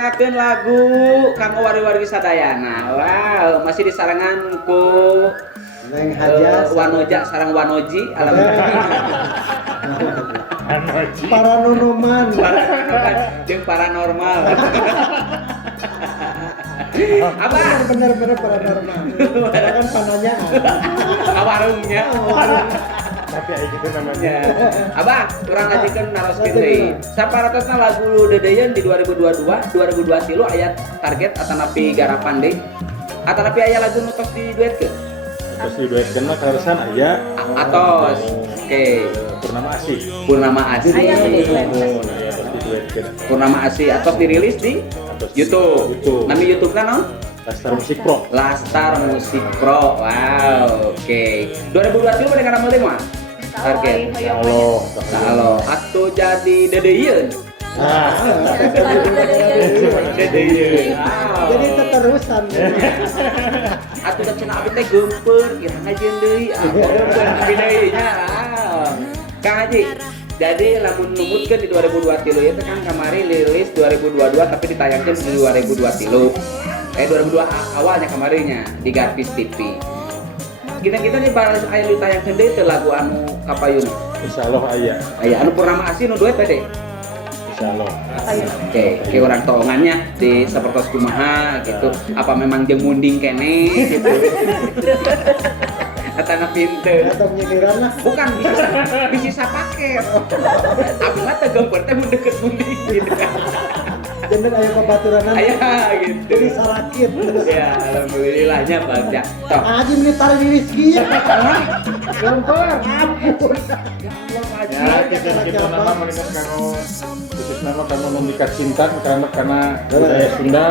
mirengakeun lagu kanggo wari-wari sadayana. Wow, masih disarangan ku Neng Haja Wanoja sareng Wanoji Paranormal jeung paranormal. Abah bener paranormal kan pananya warungnya. Tapi aja gitu namanya. Abah, kurang ngajikeun naroskeun deui. Saparatosna lagu dedeyeun di 2022, 2023 aya target atanapi garapan deui. Atanapi aya lagu nu tos diduetkeun. Terus diduetkeun mah karusan aya Atos. Oke. Purnama Asih. Purnama Asih. Aya nu diduetkeun. Aya terus diduetkeun. Purnama Asih atos dirilis di YouTube. Nami YouTube-na naon? Lastar Musik Pro. Lastar Musik Pro. Wow, oke. 2023 pada kana meuleuh mah? Target. Allah. Halo, atuh jadi dedeyeun. Dedeyeun. jadi keterusan Atuh da cenah abdi teh geumpeur, irang ajeun deui. Geumpeur abdi deui nya. Kang Haji, jadi lamun numutkeun di 2023 ieu teh kan kamari rilis 2022 tapi ditayangkeun di 2023. 2002 awalnya kamarinya di Garpis TV. Kita nih baris aya ditayangkeun deui teh lagu anu kapayun. Insyaallah aya. Aya anu Purnama Asih nu duet teh. Insyaallah. Oke, kayak orang toongannya di sapertos kumaha gitu. Apa memang jeung munding kene gitu. Katana pinter. atau penyikiran lah Bukan bisa paket. Tapi mah teh geumpeur teh mun deket munding gitu. bener aya babaturanna Aya gitu. jadi salakit Ya, alhamdulillahnya baca. Toh. Aji militar di Rizky ya lempar ampun Ya, kita nama mereka kanu khusus nama kanu memikat cinta karena budaya Sunda.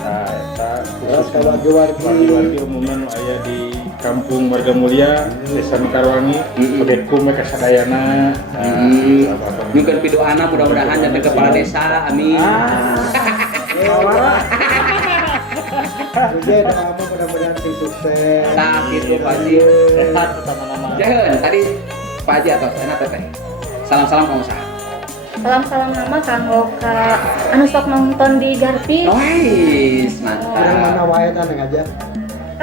Nah, eta terus khusus wargi-wargi wargi umumna nu aya di Kampung Warga Mulia, Desa Mekarwangi, Pedetku mereka sadayana. Nyukeun pidoana mudah-mudahan jadi kepala desa. Amin. Ujian kamu mudah-mudahan sing sukses Nah, gitu Pak Haji. Sehat pertama-tama. Jangan tadi Pak Haji atau enak teteh. Salam-salam pengusaha. Salam-salam nama kanggo ka anu sok nonton di Garpi. Wais, orang mantap. mana wae taneng aja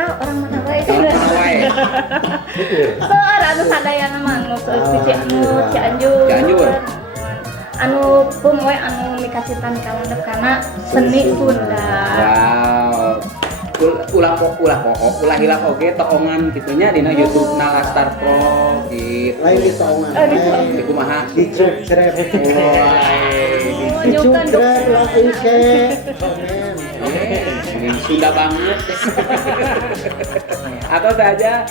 Orang mana wae itu Orang udah. mana wae? Soal anu sadayana mah anu ke Cianjur. Cianjur. Anu pun we anu mikasitan kalandep kana seni Sunda. Wow. Ulah hilang oge toongan gitunya dina YouTube na Lastar Pro gitu. lain di saungan Di kumaha? di crep Menunjukkan crep lagi ke komen Sunda banget. Atau saja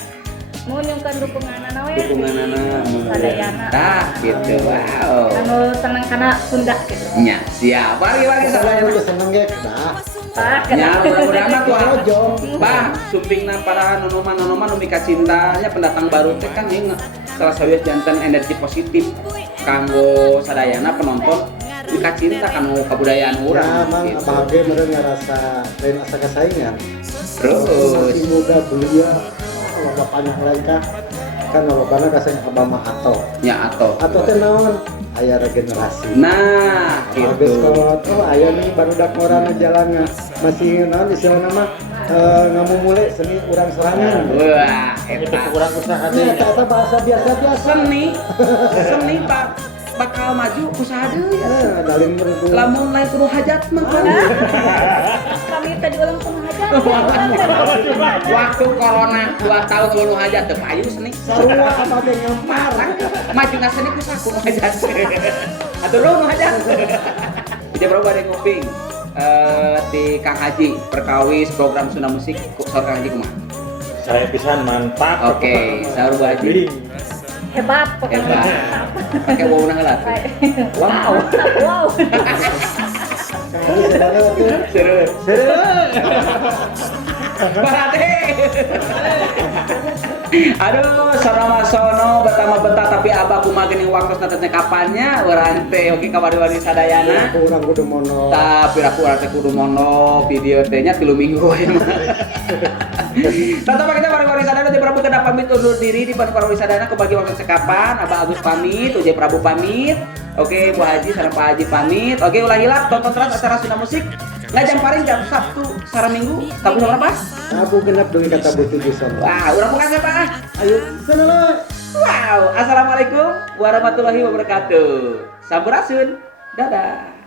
menunjukkan dukunganana we. dukungan anak. Sadayana. Tah gitu. Wow. Anu seneng kana Sunda gitu. Nya, siap. Mari saya sadayana. udah seneng ya dah Pak, Ya, mudah-mudahan mah tuh Jom. Bah, sumpingna para nonoman mika cintanya pendatang baru teh kan ini salah satu jantan energi positif kanggo sadayana penonton mika cinta kanggo kebudayaan ya urang emang gitu. bahagia bener ngerasa lain asa kesaingan Terus masih muda belia kalau bapaknya mereka kan kalau bapaknya kasihnya abah mah nya atau teh naon aya regenerasi nah habis gitu. kalau aya nih baru dak orang jalan masih naon istilahna mah ngamu mulai seni urang serangan Wah, Itu eta kurang usaha ini deui. eta bahasa biasa-biasa seni bakal maju usaha deui. dalin berdu Lamun lain kudu hajat mah kan. kami tadi ulang pengajar. Waktu corona 2 tahun nu hajat teu payu seni. sarua apa teh nyampar Maju na seni ku saku nu hajat. Atuh nu hajat. Kita berapa ada ngoping di Kang Haji perkawis program Sunda Musik Kang Haji kumaha? Saya pisan mantap. Oke, saur Bu Haji. Hebat pokoknya. Hebat. Pakai wawuna heula. Wow. Wow. kali sebenarnya tuh Seru. Berarti. Aduh, sono betama betah tapi abah kumaha geuning waktos natanya kapannya urang teh oge ka wari-wari sadayana. kurang kudu mono Tapi aku urang teh kudu mono video teh nya 3 minggu ya mah. Tanpa kita para Wisadana di Prabu kena pamit undur diri di para Wisadana kebagi waktu sekapan. Abah Agus pamit, Ujai Prabu pamit. Oke, Bu Haji sareng Pak Haji pamit. Oke, ulah hilap tonton terus acara Sunda Musik. Ngajang paring jam Sabtu sareng Minggu. Tabu berapa? Aku genap dengan kata butuh bisa. Wah, urang bukan siapa? Ayo, sana. Wow, assalamualaikum warahmatullahi wabarakatuh. Sampurasun, dadah.